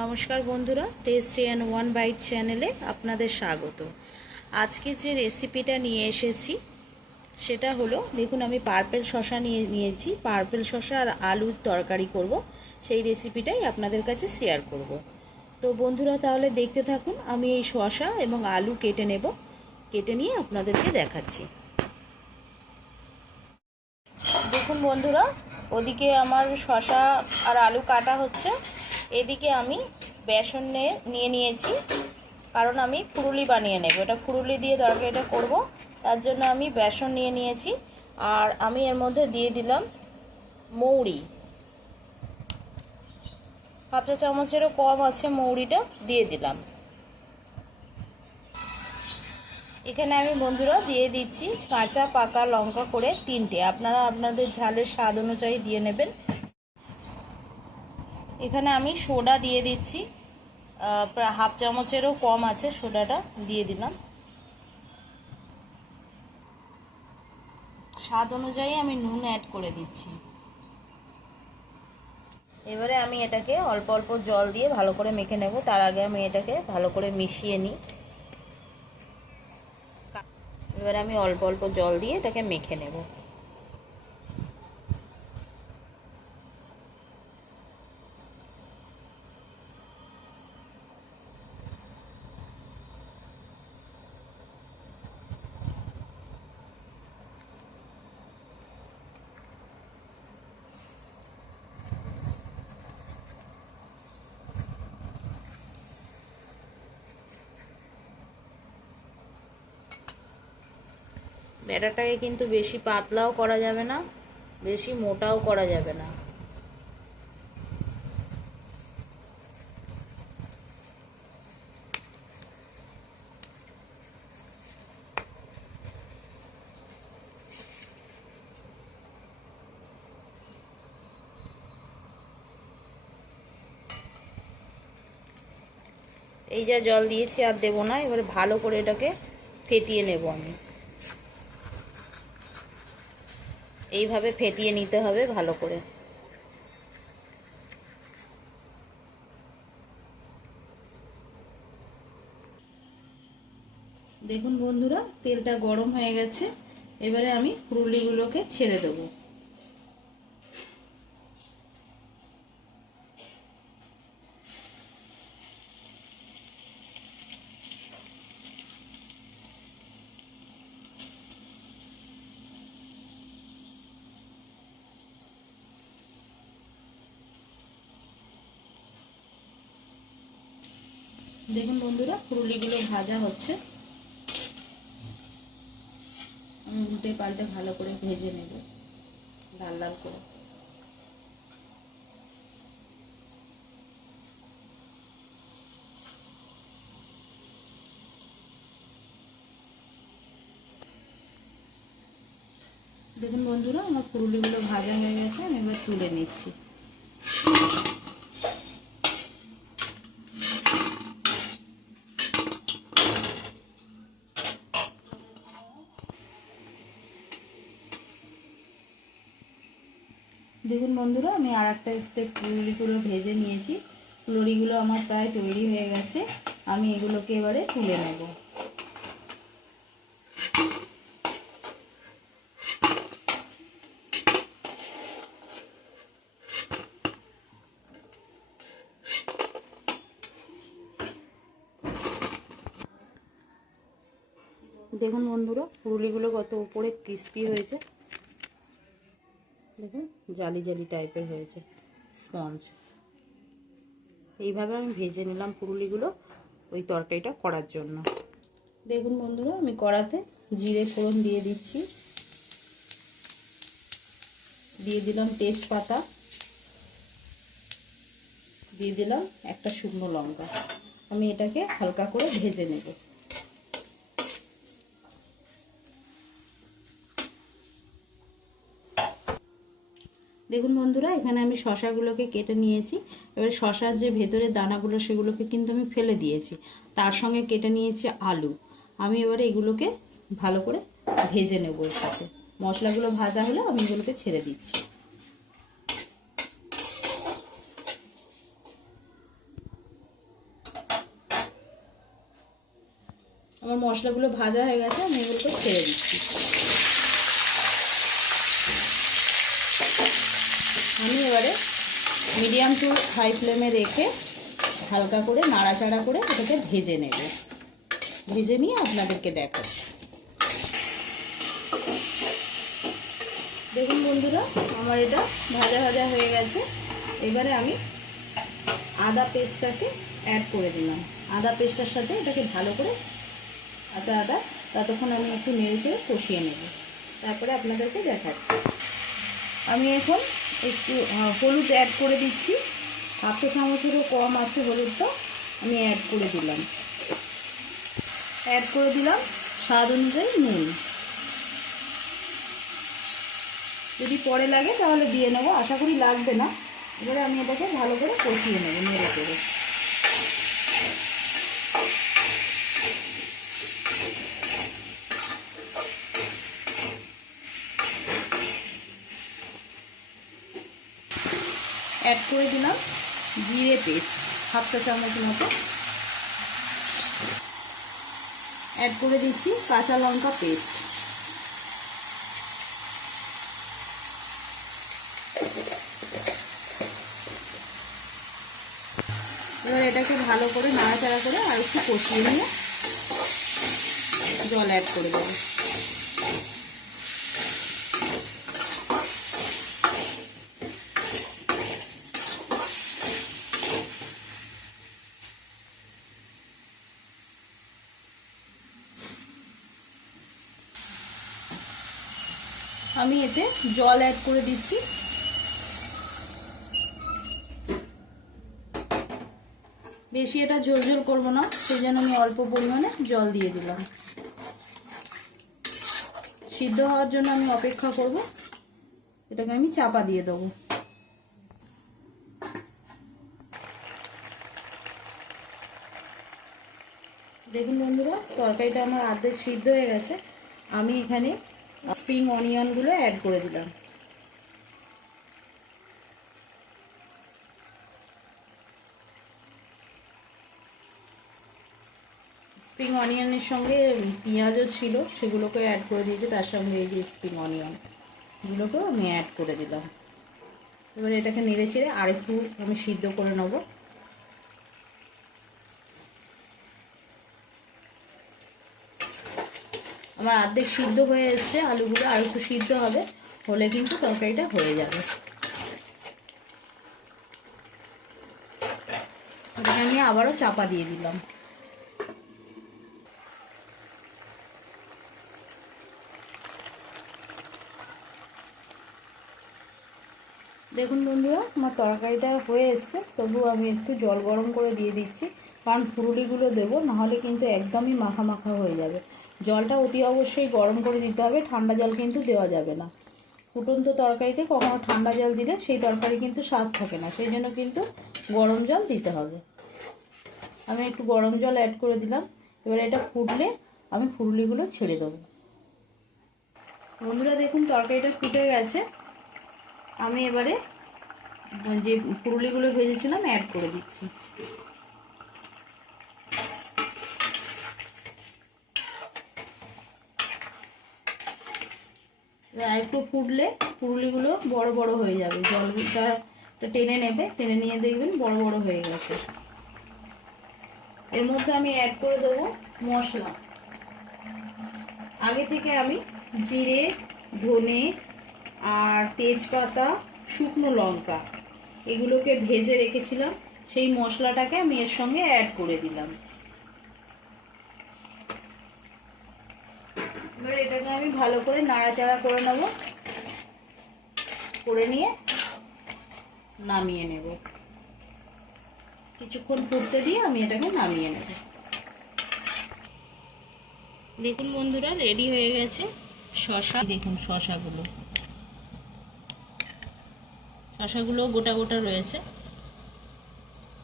নমস্কার বন্ধুরা, tasty and one byte চ্যানেলে আপনাদের স্বাগত। আজকে যে রেসিপিটা নিয়ে এসেছি সেটা হলো, দেখুন আমি পার্পেল শসা নিয়েছি। পার্পেল শসা আর আলুর তরকারি করব, সেই রেসিপিটাই আপনাদের কাছে শেয়ার করব। তো বন্ধুরা তাহলে দেখতে থাকুন। আমি এই শসা এবং আলু কেটে নেব, কেটে নিয়ে আপনাদেরকে দেখাচ্ছি। দেখুন বন্ধুরা, ওদিকে আমার শসা আর আলু কাটা হচ্ছে, এদিকে আমি বেসন নিয়ে নিয়েছি, কারণ আমি ফুরুলি বানিয়ে নেব। এটা ফুরুলি দিয়ে তরকারিটা করব, তার জন্য আমি বেসন নিয়ে নিয়েছি। আর আমি এর মধ্যে দিয়ে দিলাম মৌরি, হাফ চা চামচেরও কম আছে, মৌরিটা দিয়ে দিলাম। এখানে আমি বন্ধুরা দিয়ে দিচ্ছি কাঁচা পাকা লঙ্কা করে 3টে, আপনারা আপনাদের ঝালের স্বাদ অনুযায়ী দিয়ে নেবেন। এখানে আমি সোডা দিয়ে দিচ্ছি, প্রায় হাফ চামচেরও কম আছে, সোডাটা দিয়ে দিলাম। স্বাদ অনুযায়ী আমি নুন অ্যাড করে দিচ্ছি। এবারে আমি এটাকে অল্প অল্প জল দিয়ে ভালো করে মেখে নেব। তার আগে আমি এটাকে ভালো করে মিশিয়ে নিই। এবারে আমি অল্প অল্প জল দিয়ে এটাকে মেখে নেব। ব্যাটারটাকে কিন্তু বেশি পাতলাও করা যাবে না, বেশি মোটাও করা যাবে না। এই যা জল দিয়েছি আর দেবো না। এবারে ভালো করে এটাকে ফেটিয়ে নেব আমি। এইভাবে ফেটিয়ে নিতে হবে ভালো করে। দেখুন বন্ধুরা, তেলটা গরম হয়ে গেছে। এবারে আমি ফুরুলিগুলোকে ছেড়ে দেবো। দেখুন বন্ধুরা, ফুরুলিগুলো ভাজা হচ্ছে। আমি উল্টে পাল্টে ভালো করে ভেজে নেব, লাল লাল করে। দেখুন বন্ধুরা, আমার ফুরুলিগুলো ভাজা হয়ে গেছে। আমি এবার তুলে নিচ্ছি। দেখুন বন্ধুরা, আমি আর একটা স্টেপ ফুলুরিগুলো ভেজে নিয়েছি। ফুলুরিগুলো আমার প্রায় তৈরি হয়ে গেছে। আমি এগুলোকে এবারে তুলে নেব। দেখুন বন্ধুরা, ফুলুরিগুলো কত উপরে ক্রিস্পি হয়েছে। দেখুন জালি জালি টাইপের হয়েছে, স্পঞ্জ। এইভাবে আমি ভেজে নিলাম ফুলুরিগুলো ওই তরকারিটা করার জন্য। দেখুন বন্ধুরা, আমি কড়াতে জিরে ফোড়ন দিয়ে দিচ্ছি। দিয়ে দিলাম তেজপাতা, দিয়ে দিলাম একটা শুকনো লঙ্কা। আমি এটাকে হালকা করে ভেজে নেব। দেখুন বন্ধুরা, এখানে আমি শসাগুলোকে কেটে নিয়েছি। এবার শসার যে ভেতরের দানাগুলো সেগুলোকে কিন্তু আমি ফেলে দিয়েছি। তার সঙ্গে কেটে নিয়েছি আলু। আমি এবারে এগুলোকে ভালো করে ভেজে নেব। এর সাথে মশলাগুলো ভাজা হলে আমি এগুলোকে ছেড়ে দিচ্ছি। আমার মশলাগুলো ভাজা হয়ে গেছে, আমি এগুলোকে ছেড়ে দিচ্ছি। আমি এবারে মিডিয়াম টু হাই ফ্লেমে রেখে হালকা করে নাড়াচাড়া করে এটাকে ভেজে নেব। ভেজে নিয়ে আপনাদেরকে দেখাচ্ছি। দেখুন বন্ধুরা, আমার এটা ভাজা ভাজা হয়ে গেছে। এবারে আমি আদা পেস্টটাকে অ্যাড করে দিলাম। আদা পেস্টটার সাথে এটাকে ভালো করে আদা ততক্ষণ আমি একটু নেড়ে কষিয়ে নেব, তারপরে আপনাদেরকে দেখাচ্ছি। আমি এখন একটু হলুদ অ্যাড করে দিচ্ছি। 1/2 চামচেরও কম আছে হলুদটা, আমি অ্যাড করে দিলাম। স্বাদ অনুযায়ী নুন, যদি পরে লাগে তাহলে দিয়ে নেবো, আশা করি লাগবে না। এবারে আমি এটাকে ভালো করে কষিয়ে নেব নেড়ে করে। অ্যাড করে দিলাম জিরে পেস্ট 1/2 চামচ মতো। অ্যাড করে দিচ্ছি কাঁচা লঙ্কা পেস্ট। এবার এটাকে ভালো করে নাড়াচাড়া করে আর একটু কষিয়ে নিয়ে জল অ্যাড করে দেবো। আমি এতে জল অ্যাড করে দিচ্ছি। বেশি এটা ঝোল করবো না, সেই জন্য আমি অল্প পরিমাণে জল দিয়ে দিলাম। সিদ্ধ হওয়ার জন্য আমি অপেক্ষা করব। এটাকে আমি চাপা দিয়ে দেবো। দেখুন বন্ধুরা, তরকারিটা আমার অর্ধেক সিদ্ধ হয়ে গেছে। আমি এখানে স্প্রিং অনিয়নগুলো অ্যাড করে দিলাম। স্প্রিং অনিয়নের সঙ্গে পেঁয়াজও ছিল, সেগুলোকে অ্যাড করে দিয়েছি। তার সঙ্গে এই যে স্প্রিং অনিয়নগুলোকেও আমি অ্যাড করে দিলাম। এবার এটাকে নেড়ে চেড়ে আরেকটু আমি সিদ্ধ করে নেব। আমার অর্ধেক সিদ্ধ হয়ে এসছে, আলুগুলো আর একটু সিদ্ধ হবে, হলে কিন্তু তরকারিটা হয়ে যাবে। এটাকে আমি আবারও চাপা দিয়ে দিলাম। দেখুন বন্ধুরা, আমার তরকারিটা হয়ে এসছে, তবুও আমি একটু জল গরম করে দিয়ে দিচ্ছি, কারণ ফুরুলিগুলো দেবো, নাহলে কিন্তু একদমই মাখা মাখা হয়ে যাবে। জলটা অতি অবশ্যই গরম করে দিতে হবে, ঠান্ডা জল কিন্তু দেওয়া যাবে না। ফুটন্ত তরকারিতে কখনো ঠান্ডা জল দিলে সেই তরকারি কিন্তু স্বাদ থাকে না, সেই জন্য কিন্তু গরম জল দিতে হবে। আমি একটু গরম জল অ্যাড করে দিলাম। এবার এটা ফুটলে আমি ফুরুলিগুলো ছেড়ে দেবো। বন্ধুরা দেখুন, তরকারিটা ফুটে গেছে। আমি এবারে যে ফুরুলিগুলো ভেজেছিলাম অ্যাড করে দিচ্ছি। আর একটু ফুটলে ফুরুলিগুলো বড় বড় হয়ে যাবে, জলটা টেনে নেবে, টেনে নিয়ে দেখবেন বড় বড় হয়ে গেছে। এর মধ্যে আমি অ্যাড করে দেবো মশলা। আগে থেকে আমি জিরে, ধনে আর তেজপাতা, শুকনো লঙ্কা এগুলোকে ভেজে রেখেছিলাম, সেই মশলাটাকে আমি এর সঙ্গে অ্যাড করে দিলাম। এবার এটাকে আমি ভালো করে নাড়াচাড়া করে নেব, করে নিয়ে নামিয়ে নেব। কিছুক্ষণ ফুটতে দিয়ে আমি এটাকে নামিয়ে নেব। দেখুন বন্ধুরা, রেডি হয়ে গেছে শসা। দেখুন শসাগুলো গোটা গোটা রয়েছে।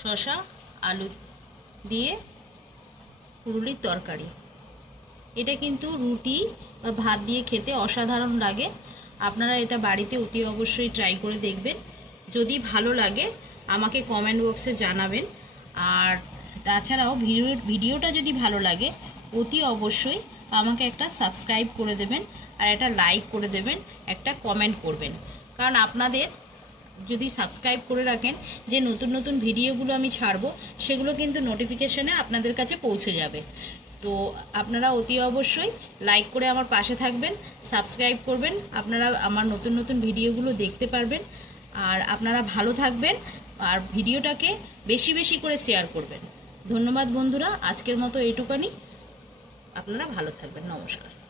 শসা আলু দিয়ে ফুরুলির তরকারি, এটা কিন্তু রুটি বা ভাত দিয়ে খেতে অসাধারণ লাগে। আপনারা এটা বাড়িতে অতি অবশ্যই ট্রাই করে দেখবেন। যদি ভালো লাগে আমাকে কমেন্ট বক্সে জানাবেন। আর তাছাড়াও ভিডিওটা যদি ভালো লাগে অতি অবশ্যই আমাকে একটা সাবস্ক্রাইব করে দেবেন, আর একটা লাইক করে দেবেন, একটা কমেন্ট করবেন। কারণ আপনাদের যদি সাবস্ক্রাইব করে রাখেন, যে নতুন নতুন ভিডিওগুলো আমি ছাড়বো সেগুলো কিন্তু নোটিফিকেশনে আপনাদের কাছে পৌঁছে যাবে। তো আপনারা অতি অবশ্যই লাইক করে আমার পাশে থাকবেন, সাবস্ক্রাইব করবেন, আপনারা আমার নতুন নতুন ভিডিওগুলো দেখতে পারবেন। আর আপনারা ভালো থাকবেন, আর ভিডিওটাকে বেশি বেশি করে শেয়ার করবেন। ধন্যবাদ বন্ধুরা, আজকের মতো এইটুকানি। আপনারা ভালো থাকবেন। নমস্কার।